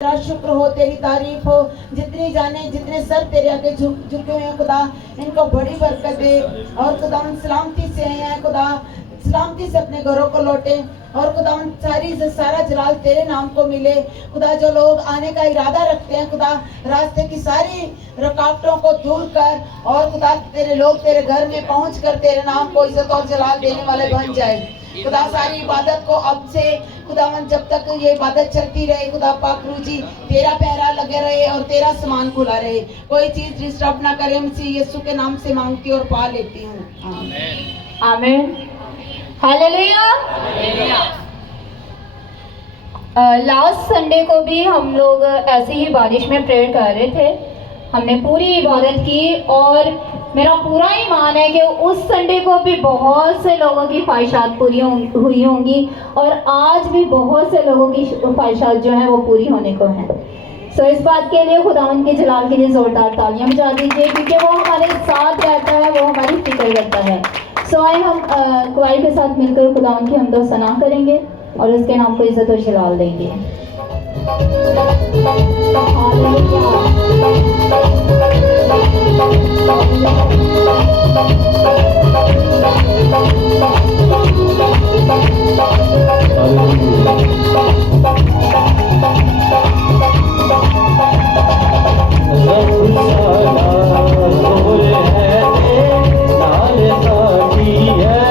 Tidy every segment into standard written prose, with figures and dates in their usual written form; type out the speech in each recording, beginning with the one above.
तेरा शुक्र हो, तेरी तारीफ हो। जितनी जाने जितने सर तेरे आगे झुके हुए हैं खुदा, इनको बड़ी बरकत दे। और खुदा सलामती से हैं खुदा, सलामती से अपने घरों को लौटे। और खुदा सारा जलाल तेरे नाम को मिले। खुदा जो लोग आने का इरादा रखते हैं खुदा, रास्ते की सारी रुकावटों को दूर कर। और खुदा तेरे लोग तेरे घर में पहुंच कर तेरे नाम को इज्जत और जलाल देने वाले बन जाए। खुदा सारी इबादत को अब से खुदावन जब तक ये इबादत चलती रहे खुदा पाक रूह जी, तेरा पहरा लगे रहे और तेरा सामान खुला रहे, कोई चीज डिस्टर्ब ना करे। मसीह यीशु के नाम से मांगती और पा लेती हूँ, आमीन। हालेलुया। लास्ट संडे को भी हम लोग ऐसे ही बारिश में प्रेयर कर रहे थे। हमने पूरी इबादत की और मेरा पूरा ईमान है कि उस संडे को भी बहुत से लोगों की ख्वाहिशात पूरी हुई होंगी और आज भी बहुत से लोगों की ख्वाहिशात जो हैं वो पूरी होने को हैं। सो इस बात के लिए खुदावन के जलाल के लिए ज़ोरदार तालियां बजा दीजिए, क्योंकि वो हमारे साथ रहता है, वो हमारी फिक्र करता है। सो आए हम क्वाइर के साथ मिलकर खुदावन की हमदो सना करेंगे और उसके नाम को इज्जत और जलाल देंगे। Yes.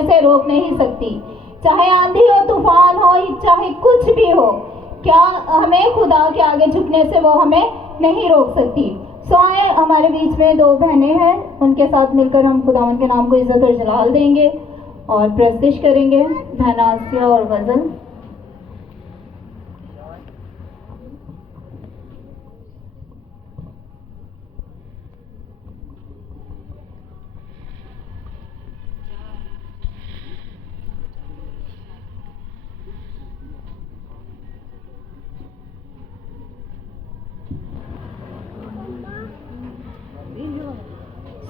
झुकने से रोक नहीं सकती। चाहे आंधी हो, तूफान हो, चाहे कुछ भी हो, क्या हमें खुदा के आगे झुकने से वो हमें नहीं रोक सकती। सो आए, हमारे बीच में दो बहनें हैं, उनके साथ मिलकर हम खुदावन के नाम को इज्जत और जलाल देंगे और प्रस्तुत करेंगे। बहन आसिया और गजल।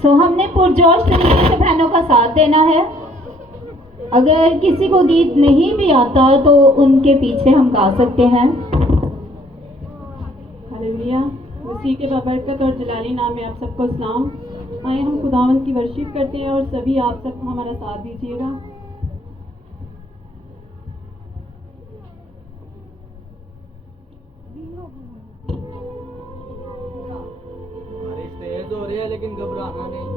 सो हमने पुरजोश तरीके से बहनों का साथ देना है। अगर किसी को गीत नहीं भी आता तो उनके पीछे हम गा सकते हैं। हालेलुया। मसीह के बरकत और जलाली नाम में आप सबको सलाम। आए हम खुदावंत की वर्शिप करते हैं और सभी आप सब हमारा साथ दीजिएगा। बारिश तेज हो रही है लेकिन घबराना नहीं।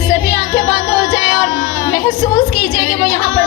सभी आंखें बंद हो जाएं और महसूस कीजिए कि वो यहाँ पर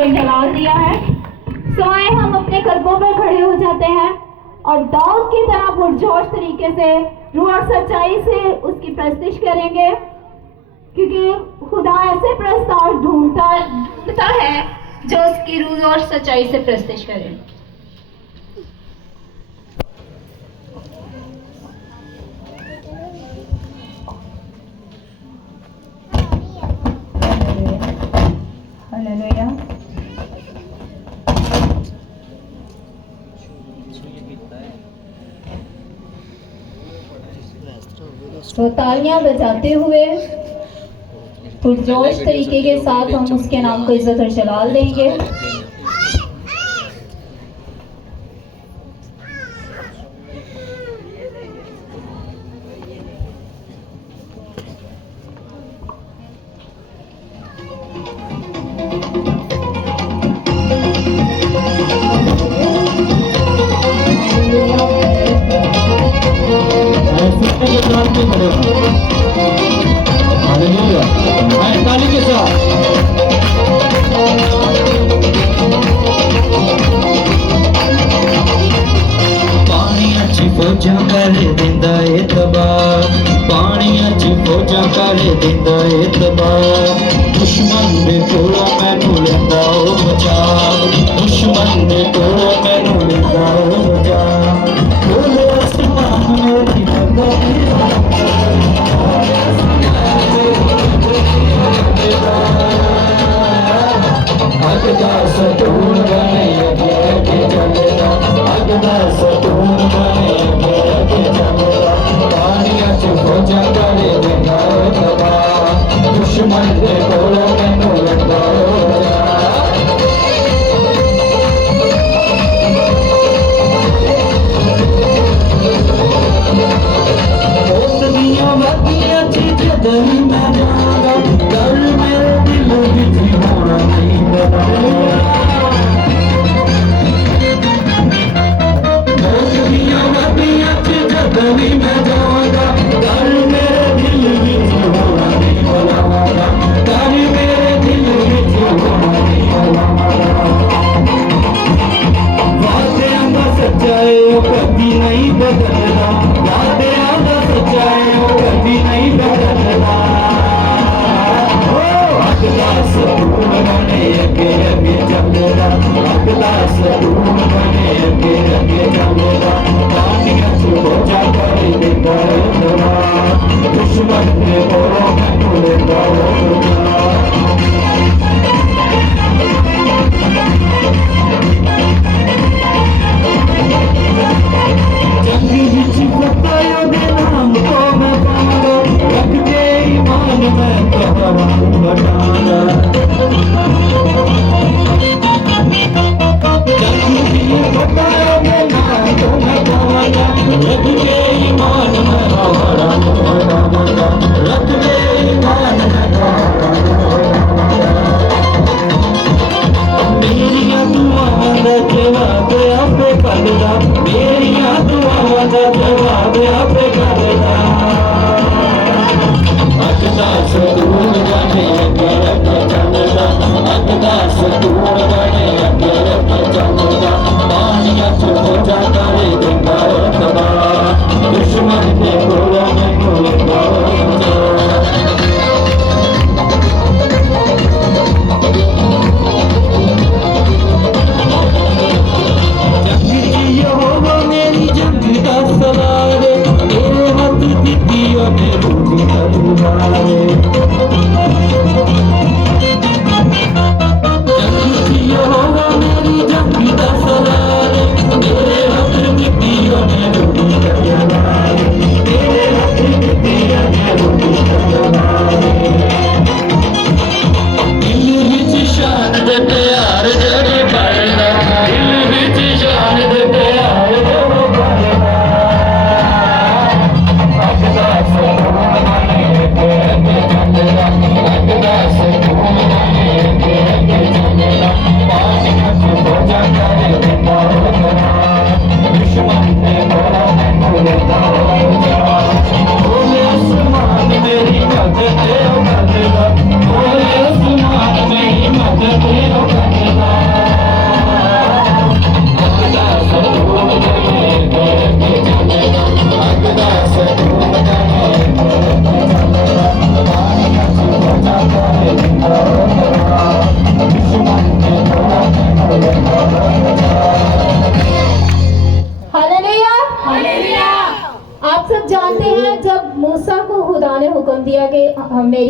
और जलाल दिया है। सो आए हम अपने कदमों पर खड़े हो जाते हैं और दाऊद की तरह पुरजोश तरीके से रूह और सच्चाई से उसकी प्रस्तिश करेंगे, क्योंकि खुदा ऐसे प्रस्ताव ढूंढता है जो उसकी रूह और सच्चाई से प्रस्तिश करें। हालेलुया। तो तालियां बजाते हुए पुरजोश तरीके के साथ हम उसके नाम को इज्जत और जलाल देंगे। फौजा कर दिंदा ए तबाह, पानियां च फौजा कर दिंदा ए तबाह। दुश्मन दे कोलों मैनू लैंदा ओ बचा, दुश्मन दे कोलों मैनू लैंदा ओ बचा। बोले आसमान मेरी अगदा सतून बने अगे अगे चलेगा, अगदा सतून बने अगे अगे चलेगा। पानियां च फौजा करे दिंदा ए तबाह, दुश्मन दे कोलों मैनू लैंदा ओ बचा। जदवी मैं जागा गल मेरे दिल विच होना नहीं बना। जदवी मैं जागा गल मेरे दिल विच होना नहीं बनावागा, गल मेरे दिल विच होना नहीं बनावागा। वादियां दा सच्चा है ओ कदी नहीं बदलदा, वादियां दा सच्चा है ओ कदी नहीं बदलदा। अगला सतून बने अगे अगे चलेगा, अगला सतून बने अगे अगे चलेगा। पानियां च फौजा करे दिंदा ए तबाह, दुश्मन दे कोलों मैनू लैंदा ओ बचा। जंगी विच फतेह दे नाम को मैं पाऊंगा, रख के ईमान मैं तोहरा बटाऊंगा। जंगी विच फतेह दे नाम को मैं पाऊंगा, रख के ईमान मैं तोहरा बटाऊंगा, रख के ईमान मैं तोहरा बटाऊंगा। मेरियां दुआवां दा जवाब आपे करदा, मेरियां दुआवां दा जवाब आपे करदा। अगदा सतून बने अगे अगे चलदा, अगदा सतून बने अगे अगे चलदा। पानियां च फौजा करे दिंदा ए तबाह, दुश्मन दे कोलों मैनू लैंदा ओ बचा। यहोवा मेरी जंग का सवार, तेरे हाथ दित्ती ओने रूठी तलवार। यहोवा मेरी जंग का सवार, तेरे हाथ दित्ती ओने रूठी तलवार, तेरे हाथ दित्ती ओने रूठी तलवार। दिल विच शान दे प्यार जड़े बढ़दा, दिल विच शान दे प्यार जड़े बढ़दा। अगदा सतून बने अगे अगे चलदा,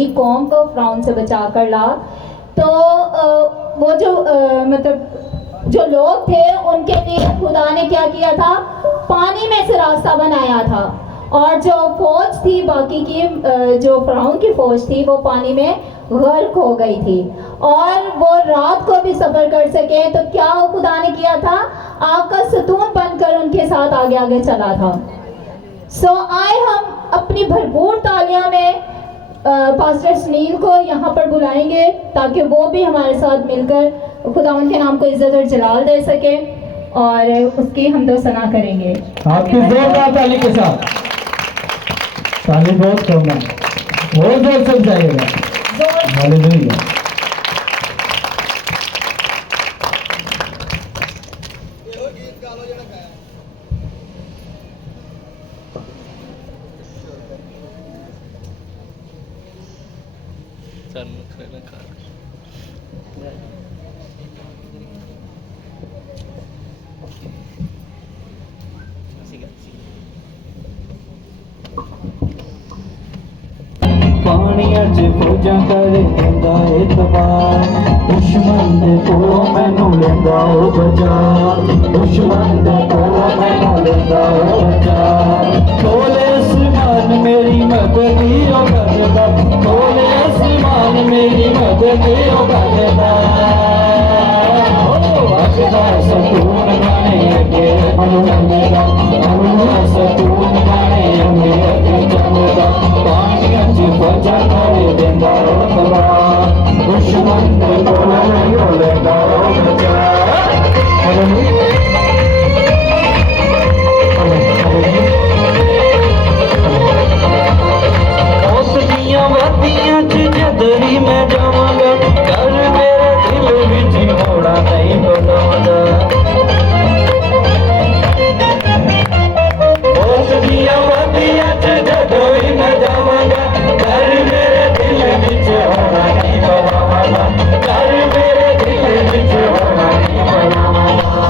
मेरी कौम को फ़िरौन से बचा कर ला। तो वो जो मतलब जो लोग थे उनके लिए खुदा ने क्या किया था, पानी में से रास्ता बनाया था, और जो फौज थी बाकी की जो फ़िरौन की फौज थी वो पानी में गर्क हो गई थी, और वो रात को भी सफ़र कर सके। तो क्या खुदा ने किया था, आग का सतून बनकर उनके साथ आगे आगे चला था। सो आए हम अपनी भरपूर तालियां में पास्टर सुनील को यहाँ पर बुलाएंगे ताकि वो भी हमारे साथ मिलकर खुदावन के नाम को इज्जत और जलाल दे सके और उसकी हमदो सना करेंगे। आपकी जोरदार ताली के साथ, ताली बहुत कम है, बहुत जोर से जाइएगा। हालेलुया। पानियां च फौजां कर देंदा एतबार, दुश्मन दे कोलों मैनू लेंदा ओ बचा, दुश्मन दे कोलों मैनू लेंदा ओ बचा। खोले आसमान मेरी मदद ओ करदा, खोले आसमान मेरी मदद ओ करदा। अगदा सतून गाने अगे मनदा, अगदा सतून गाने अगे चलदा। पानियां च फौजां कर देंदा एतबार, दुश्मन दे कोलों मैनू लेंदा ओ बचा। वादियां च जदरी मैं जावांगा, कर मेरे दिल विच मोड़ा नहीं बनांदा। वादियां च जदरी मैं जावांगा, कर मेरे दिल विच होना नहीं बनांदा, कर मेरे दिल विच होना नहीं बनांदा।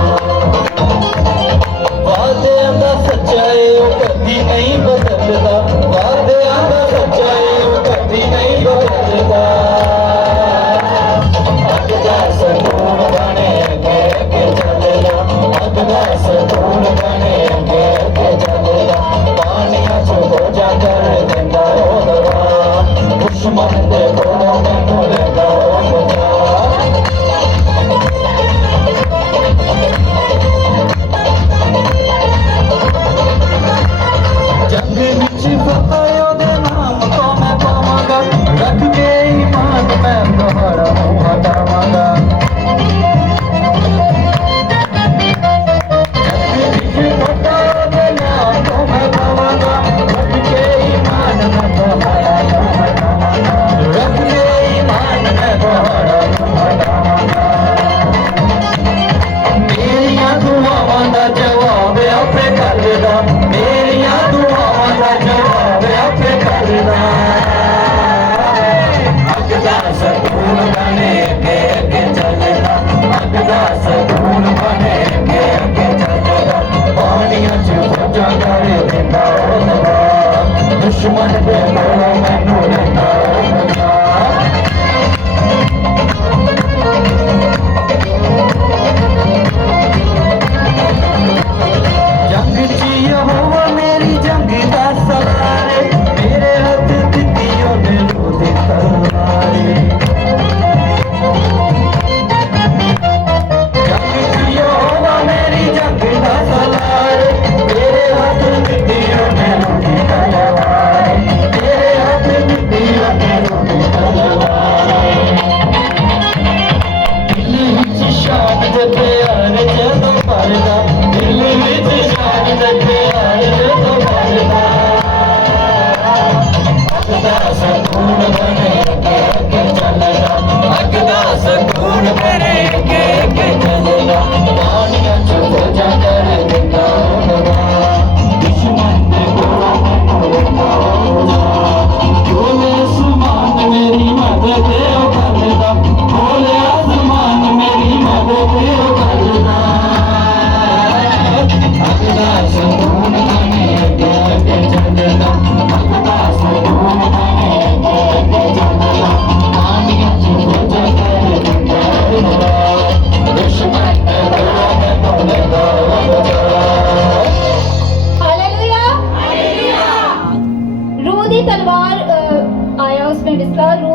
वादियां दा सच्चा है ओ कदी नहीं बदलदा, वादियां दा सच्चा है ओ कदी नहीं बदलदा। अगदा सतून गाने अगे अगे चलदा, अगदा सतून गाने अगे अगे चलदा। पानियां च फौजां कर देंदा ओ दवा, दुश्मन दे कोलों मैनू लेंदा ओ बचा। जंग विच फतेह ओदे नाम तो मैं पावांगा, रख के ईमान मैं तुम्हारा मुंह हटावांगा। जंग विच फतेह ओदे नाम तो मैं पावांगा, रख के ईमान मैं तुम्हारा मुंह हटावांगा, रख के ईमान मैं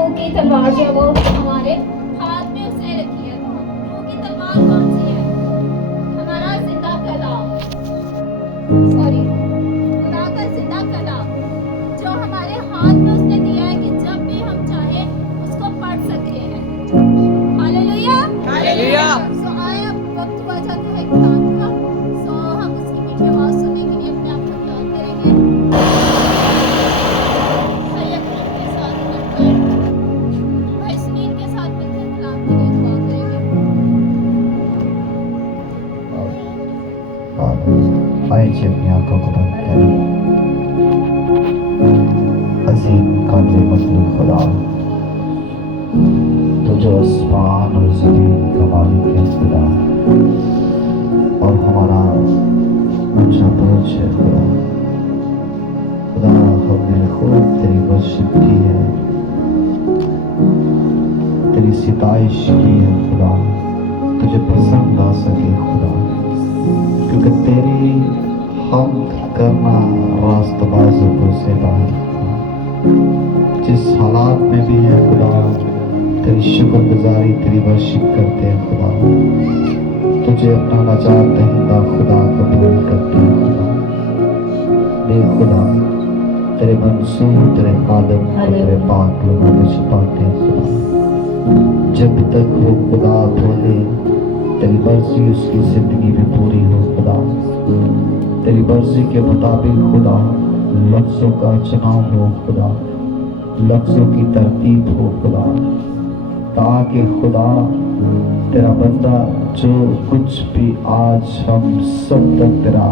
रूह की तलवार जो है वो हमारे हाथ में उसने रखी है। रूह की तलवार कौन सी है? हमारा जिंदा कलाम, सॉरी, खुदा का जिंदा कलाम जो हमारे हाथ में उसने दिया है कि जब भी हम चाहे उसको पढ़ सकते हैं। Hallelujah, hallelujah. सो आए अब वक्त हुआ जाता है कलाम का। सो हम उसकी मीठी आवाज सुनने के लिए अपने आप को तैयार करेंगे। भाई अकरम के साथ मिलकर, भाई सुनील के साथ मिलकर कलाम के लिए दुआ करेंगे। आइए अपनी आंखों को बंद करें। अजीम कादिर मखलूक खुदा, तो जो आसमान और ज़मीन का मालिक है खुदा, और हमारा ऊंचा बोझ है खुदा। खुदा हमने खूब तेरी वर्शिप की है, तेरी सिताइश की है खुदा, तुझे पसंद आ सके खुदा, क्योंकि तेरी हमद करना रास्तबाजों को से बाहर खुदा। जिस हालात में भी है खुदा, तेरी शुक्रगुजारी तेरी वर्शिप करते हैं खुदा, तुझे अपना नजात दहिंदा खुदा कबूल करते हैं खुदा। देख खुदा, तेरे मंसूर तेरे खादम को तेरे पाक लोगों में छुपाते हैं खुदा। जब तक वो खुदा बोले तेरी मर्जी उसकी जिंदगी में पूरी हो खुदा। तेरी मर्जी के मुताबिक खुदा लफ्ज़ों का चुनाव हो खुदा, लफ्ज़ों की तरतीब हो खुदा, ताकि खुदा तेरा बंदा जो कुछ भी आज हम सब तक तेरा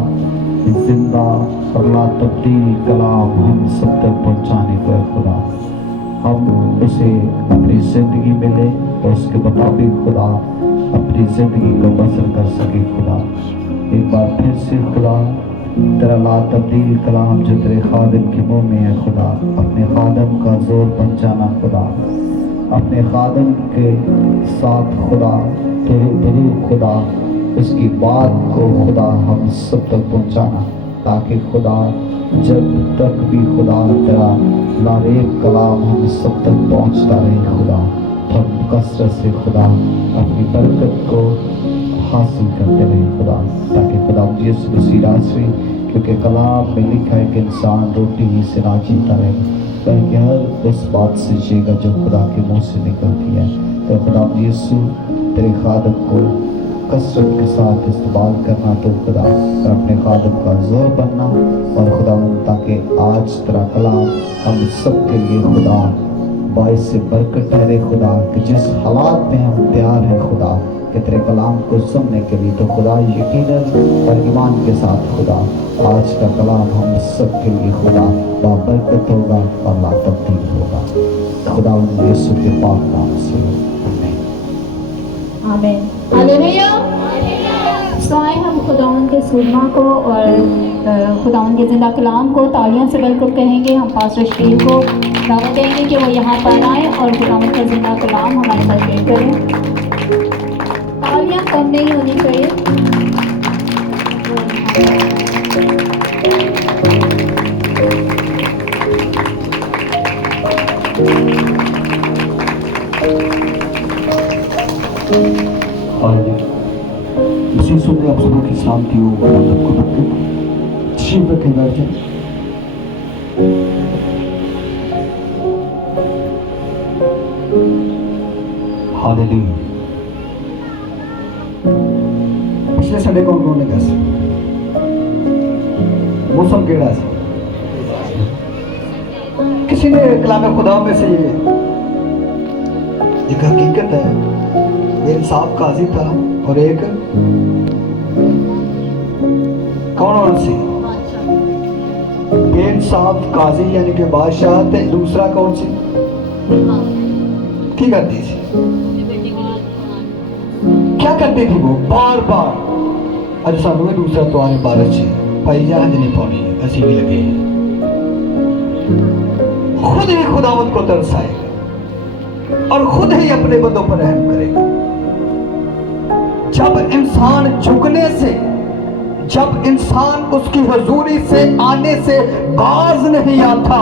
जिंदा और ला तब्दील कलाम हम सब तक पहुँचाने पर खुदा, हम उसे अपनी ज़िंदगी में ले और उसके मुताबिक खुदा अपनी ज़िंदगी को बसर कर सके खुदा। एक बार फिर से खुदा तेरा ला तब्दील कलाम जो तेरे खादिम के मुंह में है खुदा, अपने खादिम का जोर बन जाना खुदा, अपने खादिम के साथ खुदा तुरु खुदा उसकी बात को खुदा हम सब तक पहुँचाना, ताकि खुदा जब तक भी खुदा तेरा लारेब कलाम हम सब तक पहुँचता रहे खुदा, हम कसरत से खुदा अपनी बरकत को हासिल करते रहे खुदा, ताकि खुदा यीशु मसीह रास्ते, क्योंकि कलाम में लिखा है कि इंसान रोटी ही से ना जीता रहे, बल्कि हर उस बात से जिएगा जो खुदा के मुंह से निकलती है। तो खुदा यीशु तेरे खादम को कसरत के साथ इस्तेमाल करना, तो खुदा और अपने खादम का जोर बनना, और खुदा ताकि आज तेरा कलाम हम सब के लिए खुदा बाइस से बरकत ठहरे खुदा, कि जिस हालात में हम तैयार हैं खुदा कि तेरे कलाम को सुनने के लिए, तो खुदा यकीनन और ईमान के साथ खुदा आज का कलाम हम सब के लिए खुदा बाबरकत होगा और ला तब्दील होगा। खुदा यीशु के पाक नाम से आमीन। आमीन, हालेलुया। सो आए हम खुदावंद के सुरमा को और खुदावंद के जिंदा कलाम को तालियों से वेलकम कहेंगे। हम पास्टर शकील को दावत देंगे कि वो यहाँ पर आए और खुदावंद का जिंदा कलाम हमारे साथ शेयर करें। तालियां कम नहीं होनी चाहिए। इसी सुनने आप सबों की शांति हो, आपको बरकत शिव के बैठ जाए। हालेलुया। पिछले संडे कौन कौन ने कैसे मौसम केड़ा है? किसी ने कलाम खुदा में से ये एक हकीकत है, इंसाफ काजी था और एक कौन सी बेइंसाफ काजी यानी कि बादशाह, ते दूसरा कौन सी की करती थी? क्या करती थी वो? बार बार अज सानू दूसरा तो आने बारिश भाई जहाज नहीं पानी, असी भी लगे खुद ही खुदावत को तरसाएगा और खुद ही अपने बंदों पर रहम करेगा। जब इंसान झुकने से, जब इंसान उसकी हजूरी से आने से बाज नहीं आता,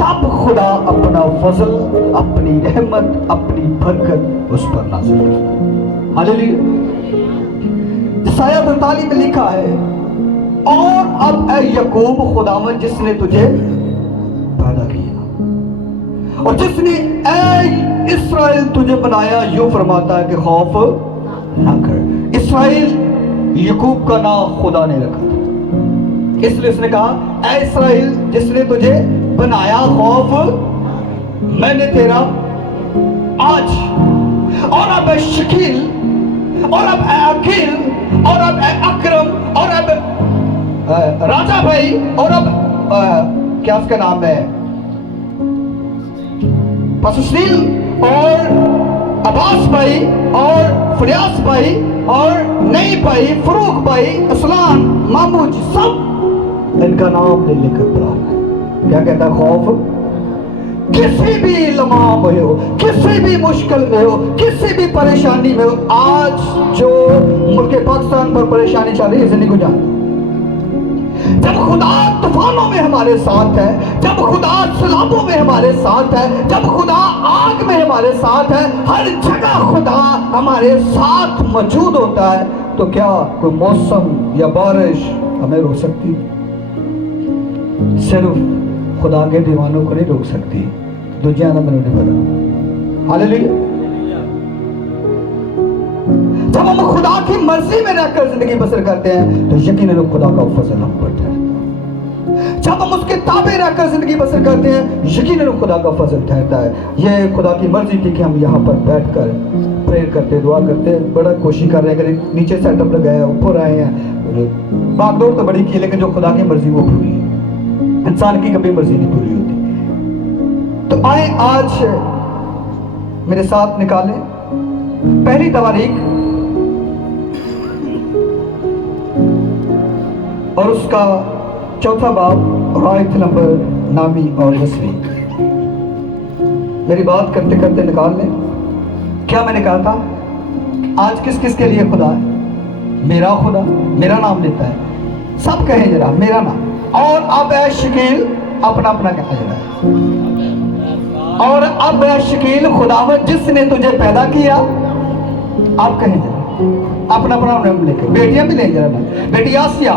तब खुदा अपना फजल, अपनी रहमत, अपनी बरकत उस पर नाज़िल करता। हालेलुया। यशायाह 43 में लिखा है, और अब ऐ याकूब खुदावन जिसने तुझे पैदा किया और जिसने ऐ इस्राएल तुझे बनाया, यूं फरमाता है कि खौफ ना कर। इस्राएल याकूब का नाम खुदा ने रखा, इसलिए उसने कहा ऐ इस्राएल जिसने तुझे बनाया, खौफ मैंने तेरा आज। और अब है शकील, और अब है अकील, और अब है अकरम, और अब राजा भाई, और अब क्या उसका नाम है, पसुशील, और अब्बास भाई, और फरियास भाई, और नई भाई, फरूक भाई, असलान, मामूज, सब इनका नाम ले लेकर बुला रहा है। क्या कहता है? खौफ किसी भी लम्हा में हो, किसी भी मुश्किल में हो, किसी भी परेशानी में हो। आज जो मुल्क पाकिस्तान पर परेशानी चल रही है, जिंदगी को जानता, जब खुदा तूफानों में हमारे साथ है, जब खुदा सैलाबों में हमारे साथ है, जब खुदा आग में हमारे साथ है, हर जगह खुदा हमारे साथ मौजूद होता है, तो क्या कोई मौसम या बारिश हमें रोक सकती? सिर्फ खुदा के दीवानों को नहीं रोक सकती, दूसरे आना मैंने नहीं पता। हालेलुया। जब हम खुदा की मर्जी में रहकर जिंदगी बसर करते हैं, तो यकीनन खुदा का फजल हम पर ठहरता है। जब हम उसके ताबे रहकर जिंदगी बसर करते हैं, यकीनन खुदा का फजल ठहरता है। यह खुदा की मर्जी थी कि हम यहाँ पर बैठकर प्रेयर करते, दुआ करते, बड़ा कोशिश कर रहे हैं कि नीचे सेटअप लगाया, ऊपर आए हैं, भागदौड़ तो बड़ी की, लेकिन जो खुदा की मर्जी वो पूरी है। इंसान की कभी मर्जी नहीं पूरी होती। तो आए आज मेरे साथ निकालें पहली तवारीख और उसका 4 बाब और आयत नंबर 9 और 10। मेरी बात करते करते निकाल लें। क्या मैंने कहा था? आज किस किस के लिए खुदा है? मेरा खुदा, मेरा नाम लेता है, सब कहें जरा मेरा नाम। और अब है शकील, अपना अपना कहता जरा। और अब है शकील खुदावंद जिसने तुझे पैदा किया, आप कहें जरा अपना अपना नाम लेकर। बेटियां भी लें जरा, बेटी आसिया।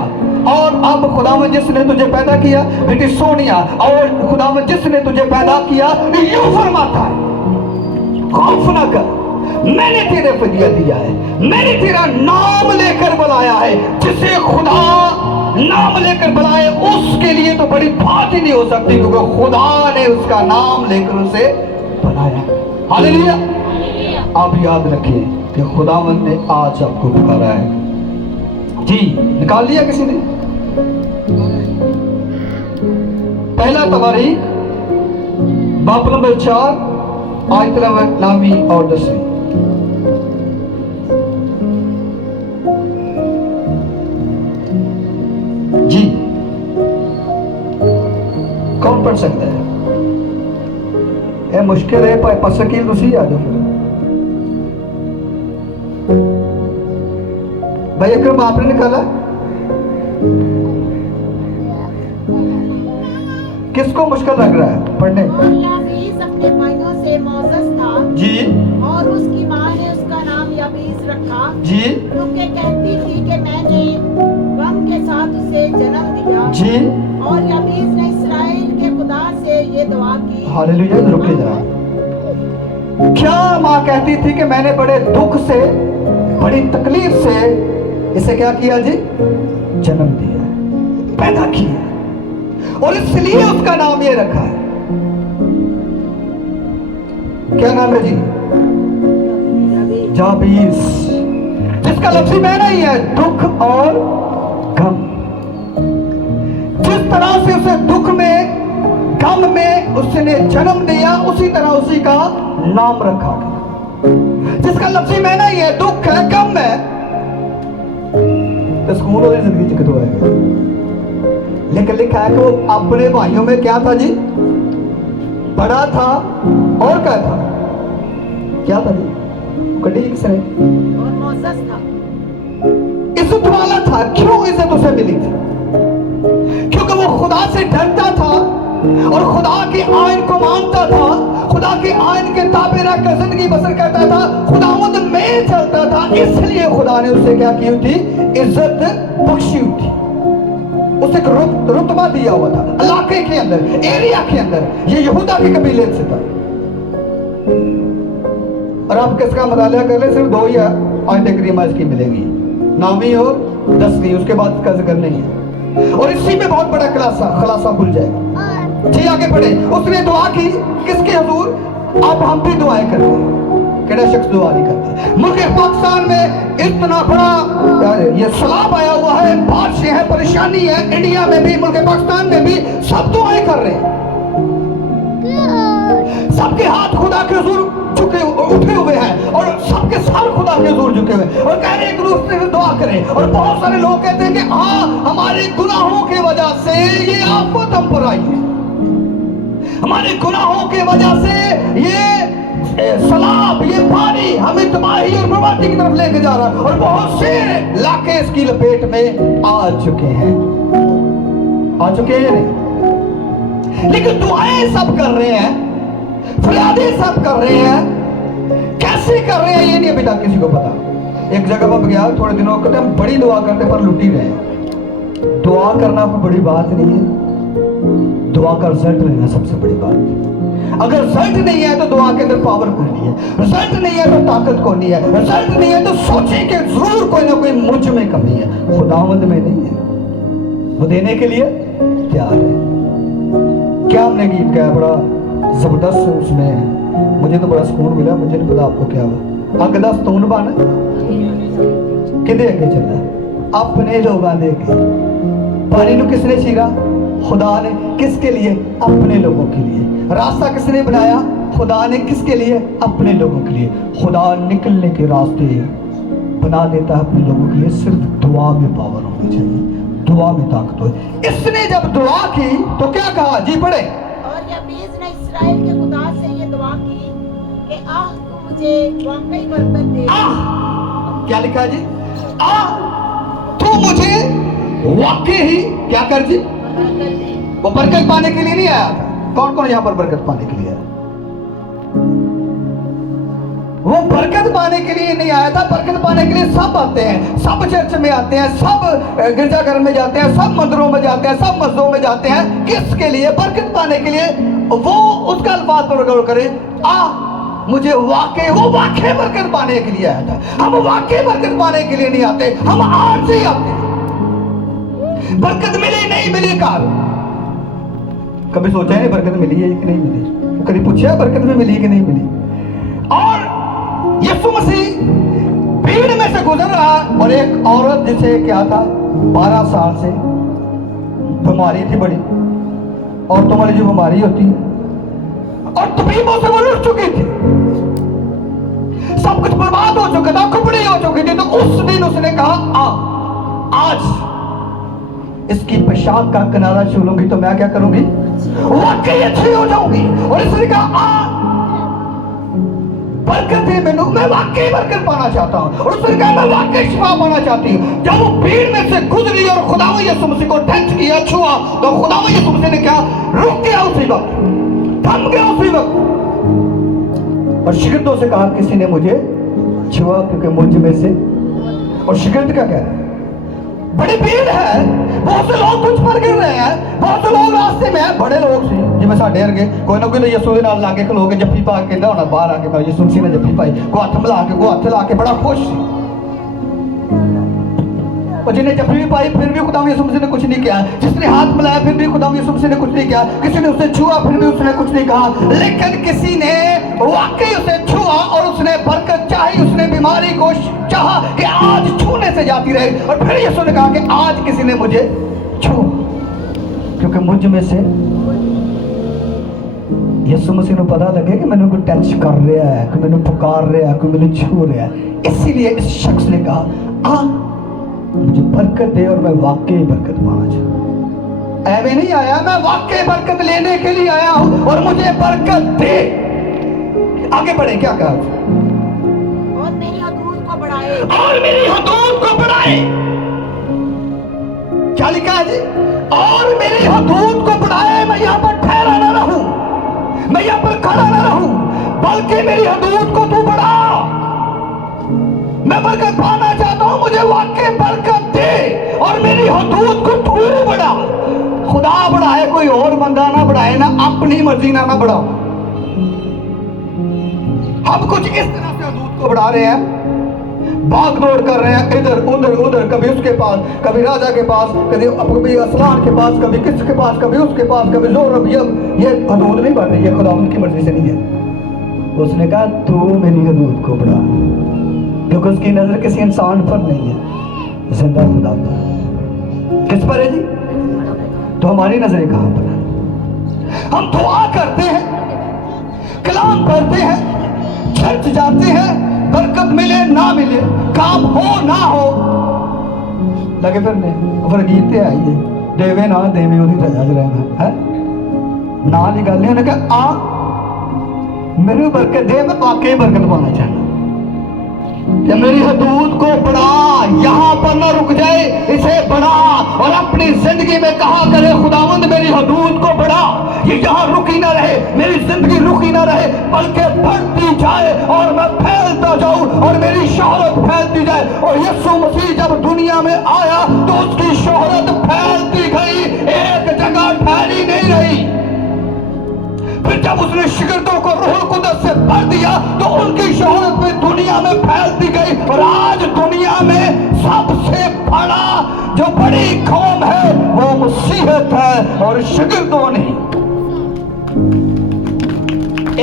और अब खुदावंद जिसने तुझे पैदा किया, बेटी सोनिया। और खुदावंद जिसने तुझे पैदा किया यूं फरमाता है, खौफ ना कर, मैंने तेरे फदिया दिया है, मैंने तेरा नाम लेकर बुलाया है। जिसे खुदा नाम लेकर बुलाए उसके लिए तो बड़ी बात ही नहीं हो सकती, क्योंकि खुदा ने उसका नाम लेकर उसे बुलाया। हालेलुया। आप याद रखिए कि खुदावंद ने आज आपको पुकारा है। जी, निकाल लिया किसी ने? पहला तवारीख बाब नंबर 4 आयत नंबर 9 और 10। जी, कौन पढ़ सकता है? ये मुश्किल है, पर शकील उसी आ जाओ फिर। भाई अकरम आपने निकाला? किसको मुश्किल लग रहा है पढ़ने? याबीस अपने भाइयों से मौजस था जी। और उसकी माँ ने उसका नाम याबीस रखा जी। क्योंकि कहती थी कि मैंने गम के साथ उसे जन्म दिया। जी। और याबीस ने इस्राएल के खुदा से ये दुआ की। हालेलुया। रुकिए जरा। क्या माँ कहती थी कि मैंने बड़े दुख से, बड़ी तकलीफ से इसे क्या किया जी? जन्म दिया, पैदा किया, और इसलिए उसका नाम ये रखा है। क्या नाम है जी? याबीस, जिसका लफ्ज़ी माना ही है दुख और गम। जिस तरह से उसे दुख में, गम में उसने जन्म दिया, उसी तरह उसी का नाम रखा गया। जिसका लफ्ज़ी माना ही है दुख है, गम है, तो स्कूल वाली जिंदगी चिकत होएगा। लेकिन लिखा है कि वो अपने भाइयों में क्या था जी? बड़ा था। और क्या था? क्या था जी? कड़ी किसने? और मौजस था, इज्जत वाला था। क्यों इज्जत उसे मिली थी? क्योंकि वो खुदा से डरता था, और खुदा के आयन को मानता था, खुदा के आयन के ताबे रहकर जिंदगी बसर करता था, खुदावंद में चलता था, इसलिए खुदा ने उसे क्या की हुई थी? इज्जत बख्शी हुई थी। उसे एक रुतबा दिया हुआ था इलाके के अंदर, एरिया के अंदर। ये यहूदा के कबीले से था। और आप किसका मुताला कर ले, सिर्फ 2 ही आयतें करीमा इसकी मिलेंगी, 9वीं और 10वीं, उसके बाद इसका जिक्र नहीं है। और इसी में बहुत बड़ा खुलासा खुल जाएगा। जी आगे बढ़े। उसने दुआ की किसके हुजूर? अब हम भी दुआएं करते हैं। केड़ा शख्स दुआ नहीं करता? मुल्क पाकिस्तान में इतना बड़ा ये सैलाब आया हुआ है, बारिश है, परेशानी है, इंडिया में भी, मुल्क पाकिस्तान में भी सब दुआएं कर रहे हैं। सबके हाथ खुदा के हुजूर उठे हुए हैं और सबके सर खुदा के हुजूर झुके हुए और कह रहे हैं एक दूसरे से दुआ करें। और बहुत सारे लोग कहते हैं कि हाँ, हमारे गुनाहों की वजह से ये आफत हम पर आई है, हमारे गुनाहों की वजह से ये सैलाब, ये पानी हमें तबाही और बर्बादी की तरफ लेके जा रहा है। और बहुत से इलाके इसकी लपेट में आ चुके हैं नहीं, लेकिन दुआएं सब कर रहे हैं, फरियादें सब कर रहे हैं। कैसे कर रहे हैं ये नहीं अभी तक किसी को पता। एक जगह पर गया थोड़े दिनों, कहते हम बड़ी दुआ करते पर लुट ही रहे हैं। दुआ करना कोई बड़ी बात नहीं है, दुआ का रिजल्ट लेना सबसे बड़ी बात है। अगर रिजल्ट नहीं है तो दुआ के अंदर पावर कोई नहीं है, रिजल्ट नहीं है तो ताकत कोई नहीं है, रिजल्ट नहीं है तो सोचे कि जरूर कोई ना कोई मुझ में कमी है। खुदावंद में नहीं है, वो देने के लिए तैयार है। क्या हमने गीत गाया बड़ा जबरदस्त, उसमें मुझे तो बड़ा सुकून मिला। मुझे नहीं पता आपको क्या हुआ। अग दस तून बन किदे अगे चला, अपने लोगों दे अगे। पानी को किसने चीरा? खुदा ने। किसके लिए? अपने लोगों के लिए। रास्ता किसने बनाया? खुदा ने। किसके लिए? अपने लोगों के लिए। खुदा निकलने के रास्ते बना देता है अपने लोगों के लिए। सिर्फ दुआ में पावर होनी चाहिए, दुआ में ताकत हो। इसने जब दुआ की तो क्या कहा? जी पढ़े। और याबीस ने इस्राएल के खुदा से ये दुआ की कि आह तू मुझे वाकई बरकत दे। क्या लिखा है जी? तू मुझे वाकई ही क्या कर जी? वो बरकत पाने के लिए नहीं आया था। कौन कौन यहाँ पर बरकत पाने के लिए आया? वो बरकत पाने के लिए नहीं आया था। बरकत पाने के लिए सब आते हैं, सब चर्च में आते हैं, सब गिरजाघर में जाते हैं, सब मंदिरों में जाते हैं, सब मस्जिदों में जाते हैं। किसके लिए? बरकत पाने के लिए। वो उसका अल्फाज पर गौर करे, मुझे वाकई, वो वाकई बरकत पाने के लिए आया था। हम वाकई बरकत पाने के लिए नहीं आते, हम आज से ही आते हैं। बरकत मिली नहीं मिली कार कभी सोचा है बरकत मिली है कि नहीं मिली? कभी पूछा बरकत में मिली कि नहीं मिली? और यीशु मसीह भीड़ में से गुजर रहा और एक औरत जिसे क्या था 12 साल से बीमारी थी बड़ी, और तुम्हारी जो बीमारी होती है और तबीबों से वो लड़ चुकी थी, सब कुछ बर्बाद हो चुका था, कुबड़ी हो चुकी थी। तो उस दिन उसने कहा आज इसकी पेशाब का किनारा छू लूंगी तो मैं क्या करूंगी? वाकई अच्छी हो जाऊंगी। और इसने कहा बरकत है मैनू, मैं वाकई बरकत पाना चाहता हूं। और उसने कहा मैं वाकई शिफा पाना चाहती हूं। जब वो भीड़ में से गुजरी और खुदावंद यीशु मसीह को टच किया, छुआ, तो खुदावंद यीशु मसीह ने क्या? रुक गया उसी वक्त, थम गया उसी वक्त। और शिगिर्दों से कहा किसी ने मुझे छुआ क्योंकि मुझ में से। और शिगिर्द क्या कह रहे हैं? बड़ी भीड़ है, बहुत से लोग कुछ पर गिर रहे हैं, बहुत से लोग रास्ते में हैं, बड़े लोग से जिवें साडे वर्गे कोई ना कोई तो यीशु दे नाल लागे खलो के जफ्फी पा के कहंदा होना बाहर आके भाई यीशु मसीह ने जफ्फी पाई, को हत्थ मिला के, को हत्थ ला के बड़ा खुश सी। और जिन्हें जफ्फी भी पाई फिर भी खुदावंद यीशु मसीह ने कुछ नहीं किया, जिसने हाथ मिलाया फिर भी खुदावंद यीशु मसीह ने कुछ नहीं किया, किसी ने उसे छुआ फिर भी उसने कुछ नहीं कहा। लेकिन किसी ने वाकई उसे छुआ और उसने बरकत चाही, उसने बीमारी को चाहा कि आज छूने से जाती रहे। और फिर यीशु ने कहा कि आज किसी ने मुझे छू, क्योंकि मुझ में से यीशु मसीह को पता लगे कि मैंने कोई टच कर रहा है, कि मैंने पुकार रहा है, कि मैंने छू रहा है। इसीलिए इस शख्स ने कहा मुझे बरकत दे और मैं वाकई बरकत पाना चाहता। ऐਵੇਂ नहीं आया, मैं वाकई बरकत लेने के लिए आया हूं और मुझे बरकत दे। आगे बढ़े, क्या कहा? और मेरी हदूद को बढ़ाए, और मेरी हदूद को बढ़ाए। क्या लिखा है जी? और मेरी हदूद को बढ़ाए। मैं यहाँ पर ठहर मैं यहाँ पर खड़ा ना रहूं, बल्कि मेरी हदूद को तू बढ़ा। मैं बरकत पाना चाहता हूं, मुझे वाकई बरकत दे और मेरी हदूद को तू बढ़ा। खुदा बढ़ाए, कोई और बंदा ना बढ़ाए, ना अपनी मर्जी ना बढ़ाओ। हम कुछ इस तरह से हदूद को बढ़ा रहे हैं, भाग दौड़ कर रहे हैं इधर उधर उधर, कभी उसके पास, कभी राजा के पास, कभी असलान के पास, कभी किसके पास, कभी उसके पास, कभी जोर। अब ये हदूद नहीं बढ़ रही है, खुदा उनकी मर्जी से नहीं है। उसने कहा तू मेरी हदूद को बढ़ा, क्योंकि उसकी नजर किसी इंसान पर नहीं है, जिंदा खुदा पर। किस पर है जी? तो हमारी नजरें कहां पर है? हम दुआ करते हैं, कलाम पढ़ते हैं, चर्च जाते हैं, बरकत मिले ना मिले, काम हो ना हो, लगे फिर गीते आइए देवे ना देवे ओदी रजा च रहना है ना दी गल। उन्हें कहा आ मेरी बरकत दे, मैं वाकई बरकत पाना चाहना। या मेरी हदूद को बढ़ा, यहां पर ना रुक जाए, इसे बढ़ा और अपनी जिंदगी में कहा करे खुदावंद मेरी हदूद को बढ़ा, ये यहां रुकी ना रहे, मेरी जिंदगी रुकी ना रहे, बल्कि बढ़ती जाए और मैं फैलता जाऊं और मेरी शोहरत फैलती जाए। और यीशु मसीह जब दुनिया में आया तो उसकी शोहरत फैलती गई, एक जगह ठहरी नहीं रही। फिर जब उसने शिगिर्दों को रूह कुदस से भर दिया तो उनकी शोहरत में दुनिया में फैलती गई। और आज दुनिया में सबसे बड़ा जो बड़ी कौम है वो मसीहत है और शिगिर्दों नहीं।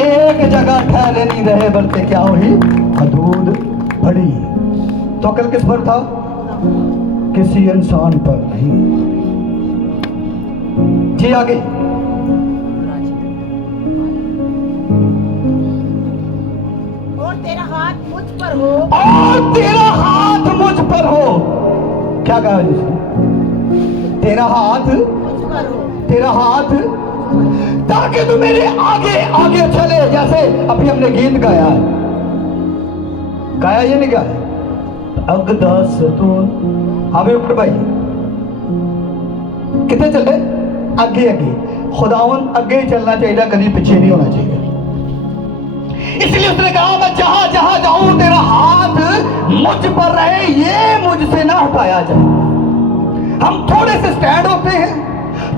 एक जगह ठहरे नहीं रहे, बल्कि क्या हुई? हदूद बढ़ी। तो कल किस पर था? किसी इंसान पर नहीं। जी आगे। और तेरा हाथ मुझ पर हो, और तेरा हाथ मुझ पर हो। क्या कहा जिसने? तेरा हाथ मुझ पर हो, तेरा हाथ, ताकि तू मेरे आगे आगे चले। जैसे अभी हमने गीत गाया है, गाया ये नहीं गाया? अगदास तू अभी ऊपर भाई कितने चले? आगे आगे। खुदावन आगे ही चलना चाहिए, कभी पीछे नहीं होना चाहिए। इसलिए उसने कहा मैं जहां जहां जाऊं तेरा हाथ मुझ पर रहे, ये मुझसे ना हटाया जाए। हम थोड़े से स्टैंड होते हैं,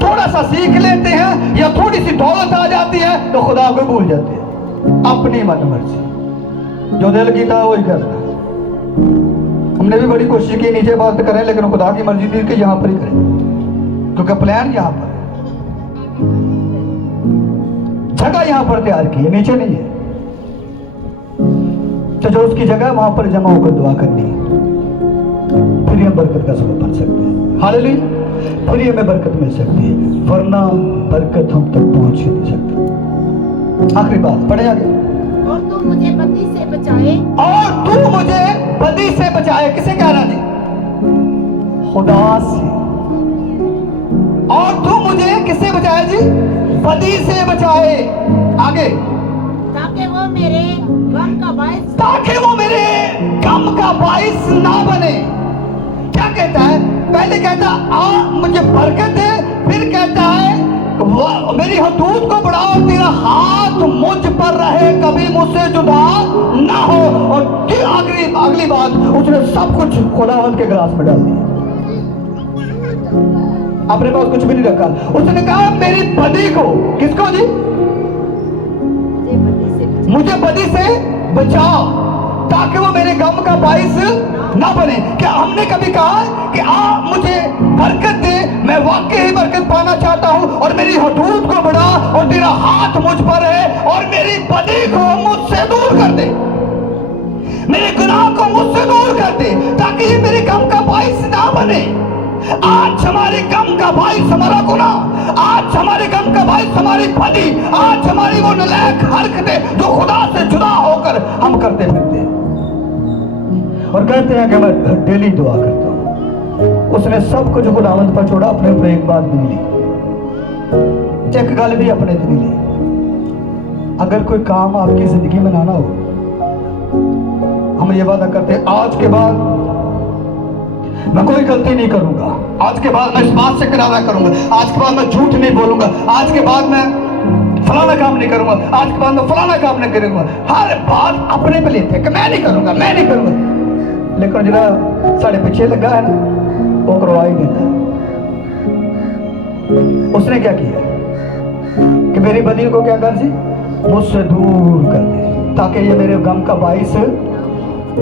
थोड़ा सा सीख लेते हैं या थोड़ी सी दौलत आ जाती है तो खुदा को भूल जाते हैं। अपनी मन मर्जी, जो दिल की था वही करना। हमने भी बड़ी कोशिश की नीचे बात करें, लेकिन खुदा की मर्जी थी कि यहां पर ही करें, क्योंकि प्लान यहां पर है, जगह यहां पर तैयार की है, नीचे नहीं है। तो जो उसकी जगह वहां पर जमा होकर दुआ करनी है, फिर हम बरकत का सबब बन सकते हैं। हालेलुया। फिर हमें बरकत मिल सकती है, वरना बरकत हम तक पहुंच ही नहीं सकती। आखिरी बात पढ़े आगे। और तू मुझे बदी से बचाए, और तू मुझे बदी से बचाए। किसे कह रहा जी? खुदा से। और तू मुझे किससे बचाए जी? बदी से बचाए। आगे। ताकि वो मेरे गम का बायस, ताकि वो मेरे गम का बायस ना बने। क्या कहता है? पहले कहता आ मुझे बरकत दे, फिर कहता है मेरी हदूद को बढ़ाओ और तेरा हाथ मुझ पर रहे, कभी मुझसे जुदा ना हो। और अगली बात, उसने सब कुछ खुदावंद के गिलास में डाल दिया, अपने पास कुछ भी नहीं रखा। उसने कहा मेरी बदी को, किसको जी? मुझे बदी से बचाओ, ताकि वो मेरे गम का बाइस ना बने। क्या हमने कभी कहा कि मुझे बरकत दे, मैं वाकई बरकत पाना चाहता हूं और मेरी हदूद को बढ़ा और तेरा हाथ मुझ पर है और मेरी बदी को मुझसे दूर कर दे, मेरे गुनाह को मुझसे दूर कर दे, ताकि ये मेरे गम का बाइस ना बने। आज हमारे गम का बाइस हमारा गुनाह, आज हमारे गम का बाइस हमारी बदी, आज हमारी वो नालायक हरकतें जो खुदा से जुदा होकर हम करते फिरते हैं और कहते हैं कि मैं डेली दुआ करता हूं। उसने सब कुछ खुदावंद पर छोड़ा, अपने ऊपर एक बात भी नहीं ली, एक गल भी अपने नहीं ली। अगर कोई काम आपकी जिंदगी में ना हो, हम ये वादा करते हैं आज के बाद मैं कोई गलती नहीं करूंगा, आज के बाद मैं इस बात से किनारा करूंगा, आज के बाद मैं झूठ नहीं बोलूंगा, आज के बाद मैं फलाना काम नहीं करूंगा, आज के बाद मैं फलाना काम नहीं करूंगा। हर बात अपने पे लेते हैं कि मैं नहीं करूंगा, मैं नहीं करूंगा। लेकिन जरा साढ़े पीछे लगा है ना, वो करवा ही देता है। उसने क्या किया कि मेरी बदी को क्या कर दी, मुझसे दूर कर दे, ताकि ये मेरे गम का बाइस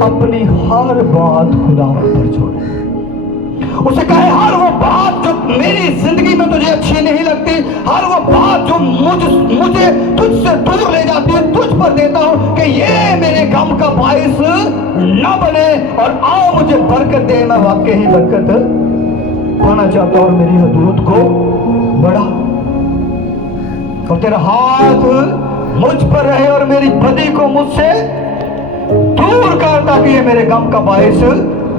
अपनी हर बात खुदा पर छोड़े। उसे कहे हर वो बात जो मेरी जिंदगी में तुझे अच्छी नहीं लगती, हर वो बात जो मुझे तुझसे दूर ले जाती है, तुझ पर देता हूं कि ये मेरे गम का बाइस न बने, और आओ मुझे बरकत दे। मैं वाकई ही बरकत पाना चाहता हूं और मेरी हदूद को बढ़ा, और तेरा हाथ मुझ पर रहे और मेरी बदी को मुझसे दूर कर, ताकि ये मेरे गम का बाइस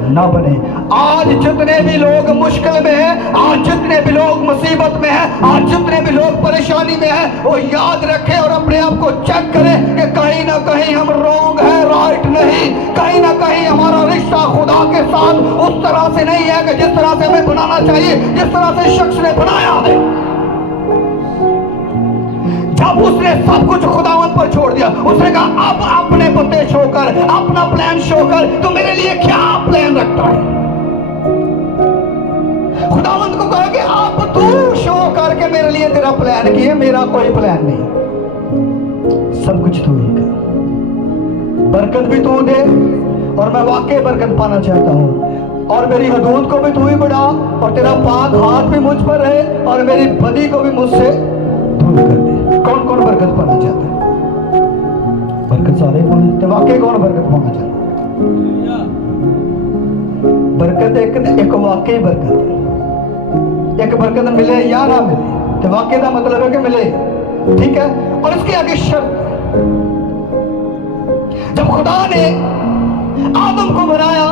ना बने। आज जितने भी लोग मुश्किल में हैं, आज जितने भी लोग मुसीबत में हैं, आज जितने भी लोग परेशानी में हैं, वो याद रखें और अपने आप को चेक करें कि कहीं ना कहीं हम रॉन्ग है, राइट नहीं। कहीं ना कहीं हमारा रिश्ता खुदा के साथ उस तरह से नहीं है कि जिस तरह से हमें बनाना चाहिए, जिस तरह से शख्स ने बनाया है। जब उसने सब कुछ खुदावंत पर छोड़ दिया, उसने कहा अब अपने पत्ते शो कर, अपना प्लान शो कर, तो मेरे लिए क्या प्लान रखता है। खुदावंत को कहा कि अब तू शो करके मेरे लिए तेरा प्लान किए, मेरा कोई प्लान नहीं, सब कुछ तू ही कर, बरकत भी तू दे, और मैं वाकई बरकत पाना चाहता हूं, और मेरी हदूद को भी तू ही बढ़ा, और तेरा पाक हाथ भी मुझ पर रहे, और मेरी बदी को भी मुझसे दूर कर दे। कौन कौन बरकत पाना चाहता है? बरकत सारे पाना, तो वाकई कौन बरकत पाना चाहता है? बरकत एक वाकई बरकत, एक बरकत मिले या ना मिले, तो वाकई का मतलब है कि मिले, ठीक है। और इसके आगे शर्त, जब खुदा ने आदम को बनाया